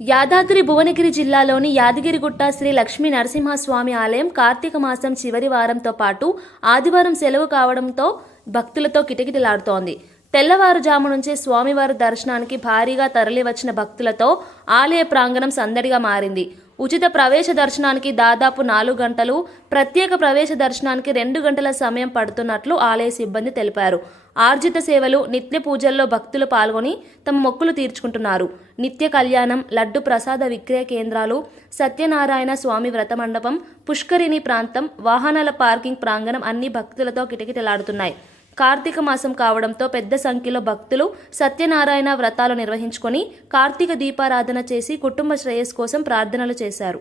యాదాద్రి భువనగిరి జిల్లాలోని యాదగిరిగుట్ట శ్రీ లక్ష్మీ నరసింహస్వామి ఆలయం కార్తీక మాసం చివరి వారంతో పాటు ఆదివారం సెలవు కావడంతో భక్తులతో కిటకిటలాడుతోంది. తెల్లవారుజాము నుంచే స్వామివారి దర్శనానికి భారీగా తరలివచ్చిన భక్తులతో ఆలయ ప్రాంగణం సందడిగా మారింది. ఉచిత ప్రవేశ దర్శనానికి దాదాపు 4 గంటలు, ప్రత్యేక ప్రవేశ దర్శనానికి 2 గంటల సమయం పడుతున్నట్లు ఆలయ సిబ్బంది తెలిపారు. ఆర్జిత సేవలు, నిత్య పూజల్లో భక్తులు పాల్గొని తమ మొక్కులు తీర్చుకుంటున్నారు. నిత్య కళ్యాణం, లడ్డు ప్రసాద విక్రయ కేంద్రాలు, సత్యనారాయణ స్వామి వ్రత మండపం, పుష్కరిణి ప్రాంతం, వాహనాల పార్కింగ్ ప్రాంగణం అన్ని భక్తులతో కిటకిటలాడుతున్నాయి. కార్తీక మాసం కావడంతో పెద్ద సంఖ్యలో భక్తులు సత్యనారాయణ వ్రతాలు నిర్వహించుకొని కార్తీక దీపారాధన చేసి కుటుంబ శ్రేయస్సు కోసం ప్రార్థనలు చేశారు.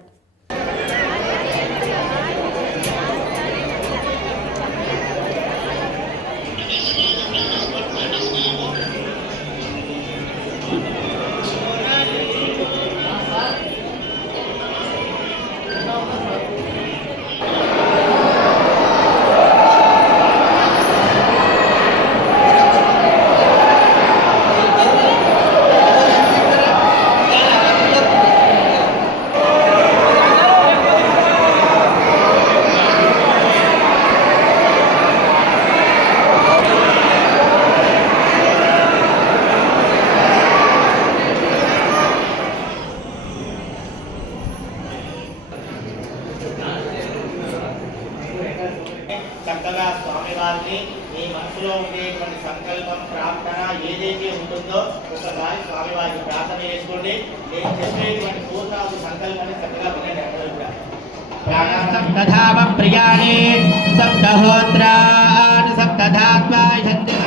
చక్కగా స్వామివారిని మీ మనసులో ఉండేటువంటి సంకల్పం, ప్రార్థన ఏదైతే ఉంటుందో ఒకసారి స్వామివారికి ప్రార్థన చేసుకోండి. నేను చెప్పేటువంటి పూర్ణాది సంకల్పాన్ని చక్కగా వినండి. అందరూ కూడా ప్రాణాసప్తధామ ప్రియాణి సప్తహోత్రాన్ సప్తధాత్వాయంతి